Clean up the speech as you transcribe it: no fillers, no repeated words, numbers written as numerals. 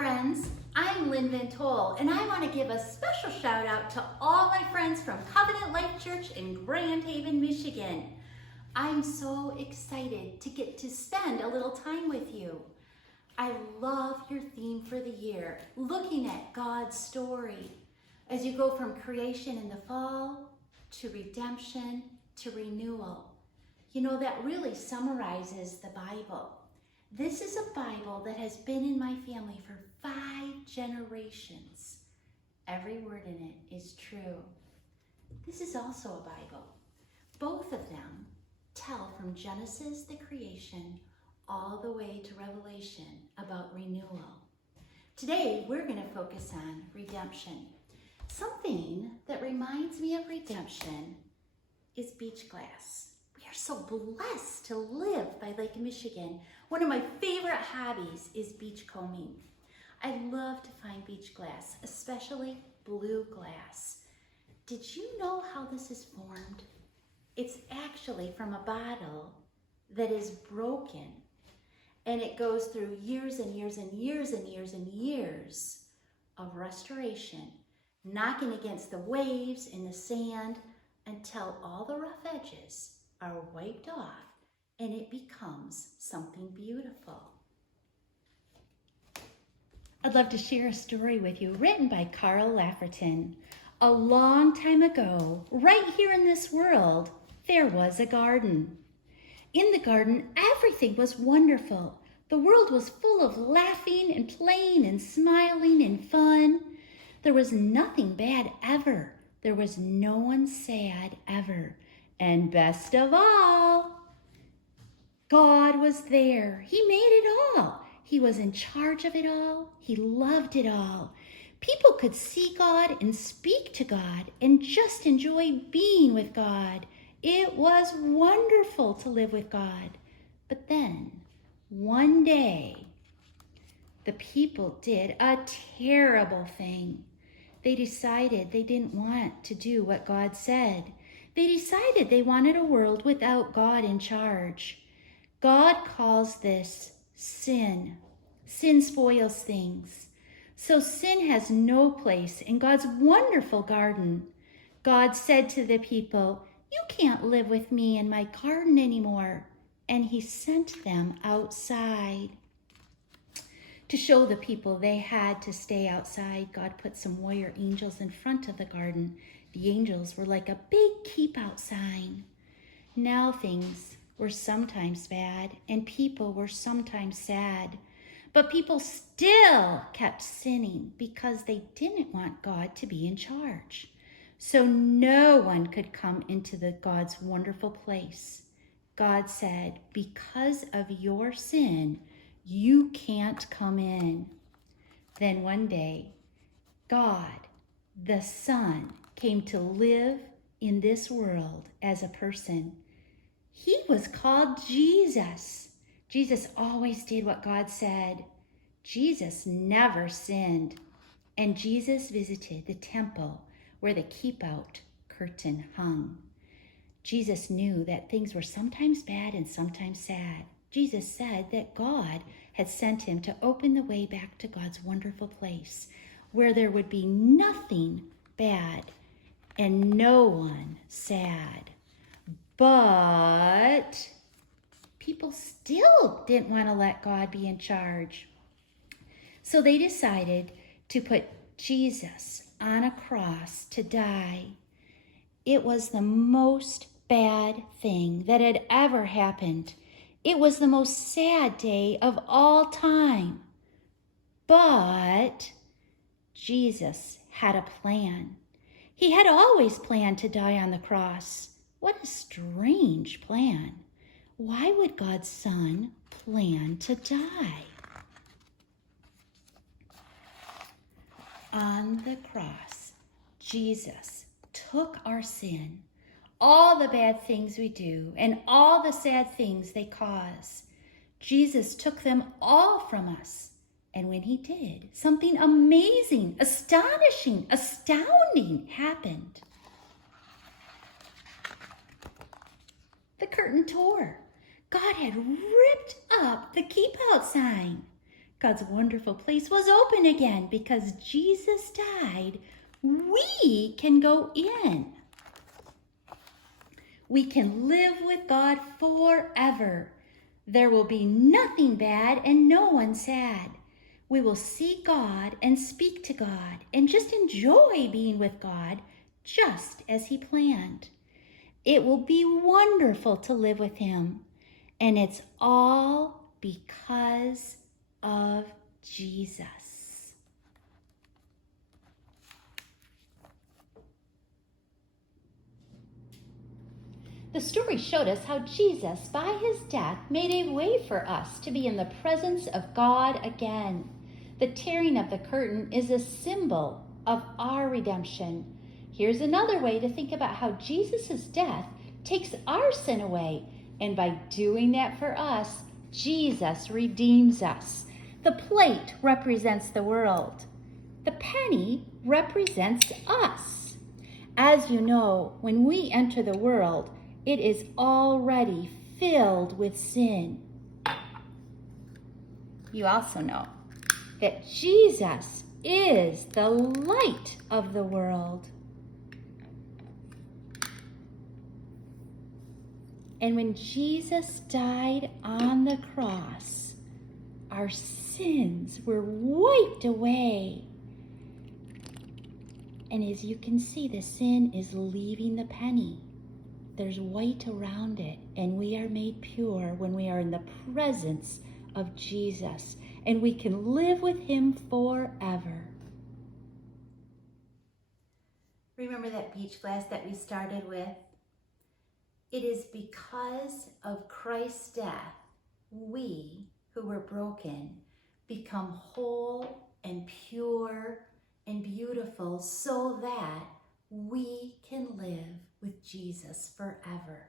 friends, I'm Lynn Van Tol, and I want to give a special shout out to all my friends from Covenant Life Church in Grand Haven, Michigan. I'm so excited to get to spend a little time with you. I love your theme for the year, looking at God's story as you go from creation in the fall to redemption to renewal. You know, that really summarizes the Bible. This is a Bible that has been in my family for 5 generations. Every word in it is true. This is also a Bible. Both of them tell from Genesis, the creation, all the way to Revelation about renewal. Today, we're going to focus on redemption. Something that reminds me of redemption is beach glass. We are so blessed to live by Lake Michigan. One of my favorite hobbies is beach combing. I love to find beach glass, especially blue glass. Did you know how this is formed? It's actually from a bottle that is broken, and it goes through years and years and years and years and years of restoration, knocking against the waves and the sand until all the rough edges are wiped off and it becomes something beautiful. I'd love to share a story with you written by Carl Lafferton. A long time ago, right here in this world, there was a garden. In the garden, everything was wonderful. The world was full of laughing and playing and smiling and fun. There was nothing bad ever. There was no one sad ever. And best of all, God was there. He made it all. He was in charge of it all. He loved it all. People could see God and speak to God and just enjoy being with God. It was wonderful to live with God. But then, one day, the people did a terrible thing. They decided they didn't want to do what God said. They decided they wanted a world without God in charge. God calls this sin. Sin spoils things. So sin has no place in God's wonderful garden. God said to the people, "You can't live with me in my garden anymore." And he sent them outside. To show the people they had to stay outside, God put some warrior angels in front of the garden. The angels were like a big keep out sign. Now things were sometimes bad and people were sometimes sad. But people still kept sinning because they didn't want God to be in charge. So no one could come into God's wonderful place. God said, "Because of your sin, you can't come in." Then one day, God, the Son, came to live in this world as a person. He was called Jesus. Jesus always did what God said. Jesus never sinned. And Jesus visited the temple where the keep-out curtain hung. Jesus knew that things were sometimes bad and sometimes sad. Jesus said that God had sent him to open the way back to God's wonderful place where there would be nothing bad and no one sad. But people still didn't want to let God be in charge. So they decided to put Jesus on a cross to die. It was the most bad thing that had ever happened. It was the most sad day of all time. But Jesus had a plan. He had always planned to die on the cross. What a strange plan. Why would God's Son plan to die? On the cross, Jesus took our sin, all the bad things we do, and all the sad things they cause. Jesus took them all from us. And when he did, something amazing, astonishing, astounding happened. The curtain tore. God had ripped up the keep out sign. God's wonderful place was open again. Because Jesus died, we can go in. We can live with God forever. There will be nothing bad and no one sad. We will see God and speak to God and just enjoy being with God just as He planned. It will be wonderful to live with Him, and it's all because of Jesus. The story showed us how Jesus, by His death, made a way for us to be in the presence of God again. The tearing of the curtain is a symbol of our redemption. Here's another way to think about how Jesus' death takes our sin away, and by doing that for us, Jesus redeems us. The plate represents the world. The penny represents us. As you know, when we enter the world, it is already filled with sin. You also know that Jesus is the light of the world. And when Jesus died on the cross, our sins were wiped away. And as you can see, the sin is leaving the penny. There's white around it, and we are made pure when we are in the presence of Jesus, and we can live with Him forever. Remember that beach glass that we started with? It is because of Christ's death, we who were broken become whole and pure and beautiful so that we can live with Jesus forever.